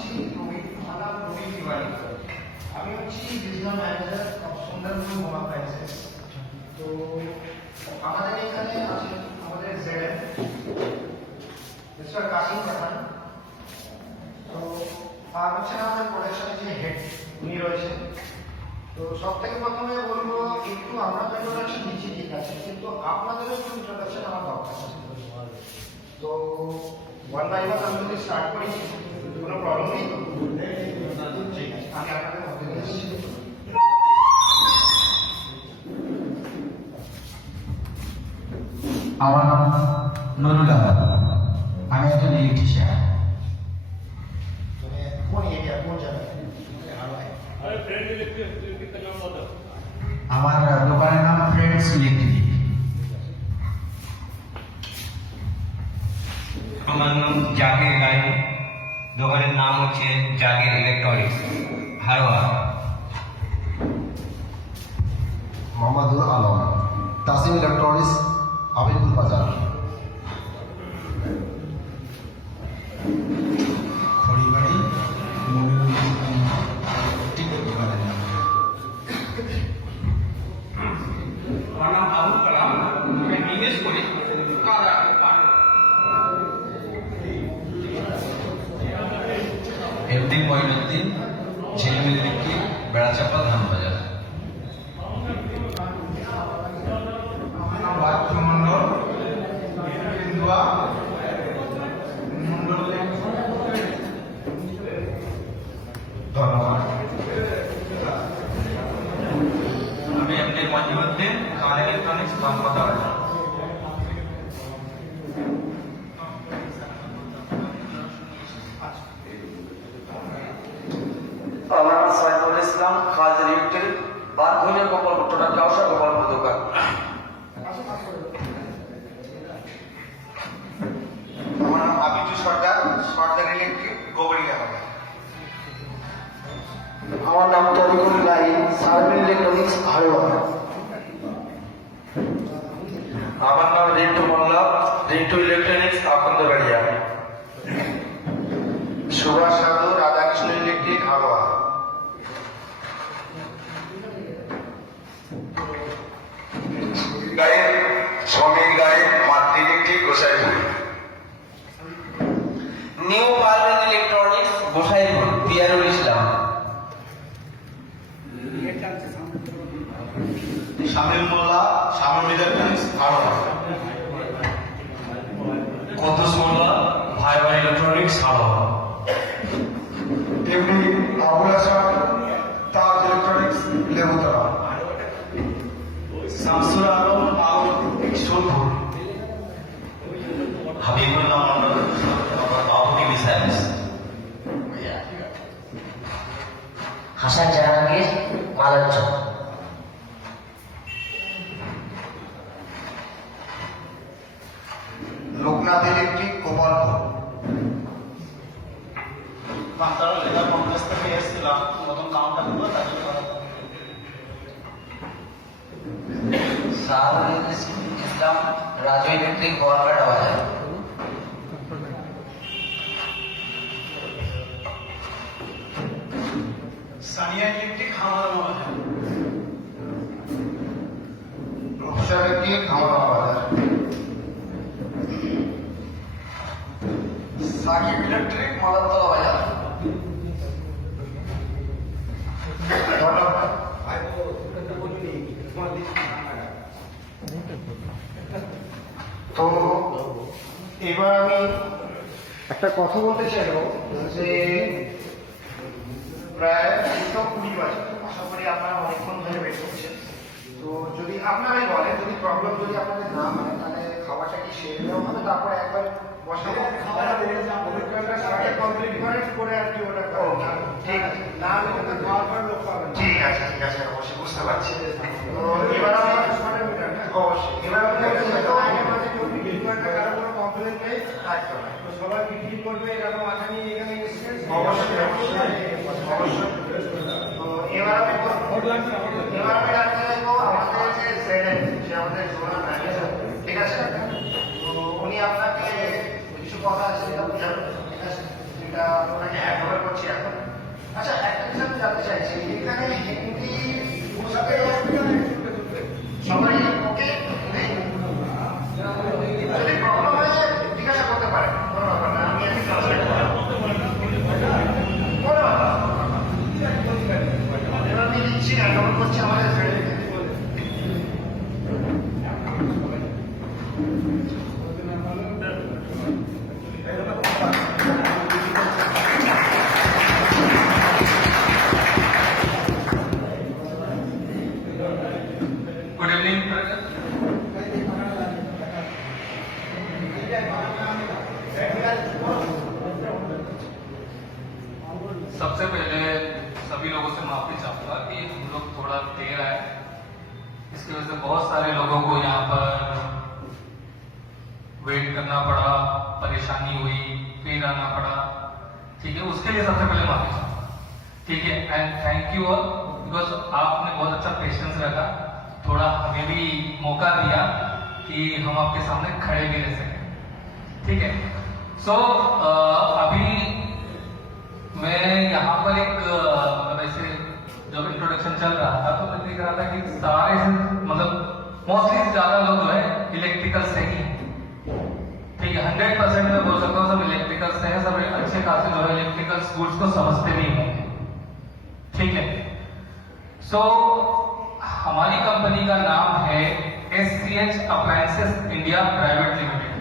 হচ্ছি রবি, আমার নাম রবি তিওয়ারি। আমি হচ্ছি regional manager of Sundarban Goma prices. তো আমাদের এখানে আছে আমাদের জেড মিস্টার কাসিম পাঠান। তো আর হচ্ছে আমাদের প্রোডাকশনের যে হেড উনি রয়েছেন। তো সব থেকে প্রথমে বলবো একটু আমরা তো ইন্ট্রোডাকশন দিচ্ছি ঠিক আছে, কিন্তু আপনাদেরও একটু ইন্ট্রোডাকশন আমার দরকার আছে। তো ওয়ান বাই ওয়ান আমি যদি স্টার্ট করি কোনো প্রবলেম নেই তো? ঠিক আছে, আমি আপনাদের মধ্যে নিয়ে এসেছি। আমার নাম নুরুল আহমদ, আমি একজন ইলেকট্রিশিয়ান। মানে কোন এরিয়া, কোন জায়গায়? আমার দোকানের নাম ফ্রেন্ডস ইলেকট্রিক। আমার নাম জাকির গাইন, দোকানের নাম হচ্ছে জাকির ইলেকট্রনিক্স, হারোয়া। মোহাম্মদুল আলম, তাসিম ইলেকট্রনিক্স, আবিদুল বাজার। খড়িবাড়ি মনিরুল টিকিট দোকানের নাম। আমার নাম আবুল কালাম, আমি বিজনেস করি এমডি মঈনুদ্দিন, ঝিলমিল ইলেকট্রিক, বেড়াচাপা, ধানবাজার। মন্ডল হিন্দুয়া মন্ডল। ধন্যবাদ। আমি এমডি মজিবুদ্দিন, খান ইলেকট্রনিক্স, ধানবাজার। আমার নাম সাইফুল ইসলাম, খালেদ ইলেকট্রিক, বারভূমির গোপালপুর, টোটা কাউসা গোপালপুর দোকান। আমার নাম আবিদুল সর্দার, সর্দার ইলেকট্রিক, গোবরিয়া বাজার। আমার নাম তরিকুল গাইন, সার্ভিন ইলেকট্রনিক্স, হারোয়া। আমার নাম রিন্টু মোল্লা, রিন্টু ইলেকট্রনিক্স, আকন্দবাড়িয়া। সুভাষ সাধু, রাধাকৃষ্ণ ইলেকট্রিক, হারোয়া। গায়ের শ্রমিক গায়ের মাতৃ electric, Gosaipur. New Parvez electronics, Gosaipur, Piarul Islam. Shamil Molla, শামিল ইলেকট্রনিক্স, হাওড়া। কদ্দুস মোল্লা, ভাইবার ইলেকট্রনিক্স, হারোয়া। এমনি আবুল হাসান, তাজ ইলেকট্রনিক্স, লেবুতলা। শামসুল আলম, পাওয়ার ইলেকট্রিক, সোনপুর। হাবিবুল্লাহ মন্ডল, বাবু টিভি সার্ভিস। হাসান জাহাঙ্গীর, মালঞ্চ। লোকনাথ ইলেকট্রিক, গোপালপুর। বান্দারা লেবার কংগ্রেস থেকে এসেছিলাম, নতুন কাউন্টার গুলো তাদের সাহুল ইসলাম, রাজু ইলেকট্রিক, গোয়ালপাড়া বাজার। সানিয়া ইলেকট্রিক, হামার বাজার। প্রফেসর ইলেকট্রিক, হাওড়া বাজার। সাকিব ইলেকট্রিক, মাদারতলা বাজার। তো এবার আমি একটা কথা বলতে চাইবো যে প্রায় 20 বাজে, আশা করি আপনারা অনেকক্ষণ ধরে ওয়েট করছেন। তো যদি আপনারাই বলেন, যদি প্রবলেম যদি আপনাদের না হয় তাহলে খাবারটা কি সেরে নেওয়া হবে, তারপরে একবার বসাবো, খাবারটা কমপ্লিট করে আর কি ওটা করো। ঠিক আছে, না হলে কিন্তু খাওয়ার পর লোক পাবেন। ঠিক আছে, ঠিক আছে, অবশ্যই বুঝতে পারছি। তো এবার আমি অবশ্যই এবার আমি কারো কোনো কমপ্লেন নেই, তো সবাই বিক্রি করবে এরকম আশা নিয়ে এখানে এসেছেন। অবশ্যই অবশ্যই অবশ্যই। তো এবার আমি রাখতে চাইবো আমাদের যে জেড, যে আমাদের জোনাল ম্যানেজার, ঠিক আছে? তো উনি আপনাকে কিছু কথা আছে যেটা বোঝাবেন, ঠিক আছে? যেটা আপনাকে একবার করছি এখন। আচ্ছা, একটা জিনিস আমি জানতে চাইছি, এখানে হিন্দি বুঝতে সবাই ওকে নেই? যদি প্রবলেম হয় জিজ্ঞাসা করতে পারেন, কোনো ব্যাপার না, আমি ট্রান্সলেট করবো। কোনো ব্যাপার না। এবার আমি লিখছি না, কেমন করছি আমাদের ফ্রেন্ড। गुड इवनिंग सबसे पहले सभी लोगों से माफी चाहूंगा कि हम लोग थोड़ा देर आए, इसकी वजह से बहुत सारे लोगों को यहाँ पर वेट करना पड़ा, परेशानी हुई, फिर आना पड़ा। ठीक है, उसके लिए सबसे पहले माफी चाहूंगा। ठीक है, and thank you all, because आपने बहुत अच्छा पेशेंस रखा, थोड़ा हमें भी मौका दिया कि हम आपके सामने खड़े भी रह सकें। ठीक है, सो अभी मैं यहाँ पर एक मतलब ऐसे जब इंट्रोडक्शन चल रहा था तो मैं देख रहा था कि सारे मतलब मोस्टली ज्यादा लोग जो है इलेक्ट्रिकल से ही, ठीक है, 100% मैं बोल सकता हूँ सब इलेक्ट्रिकल से है, सब अच्छे खासे जो है इलेक्ट्रिकल गुड्स को समझते भी होंगे। ठीक है, सो हमारी कंपनी का नाम है SCH appliances India private limited.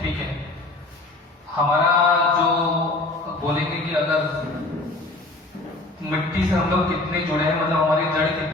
ठीक है, हमारा जो बोलेंगे कि अगर मिट्टी से हम लोग कितने जुड़े हैं, मतलब हमारी जड़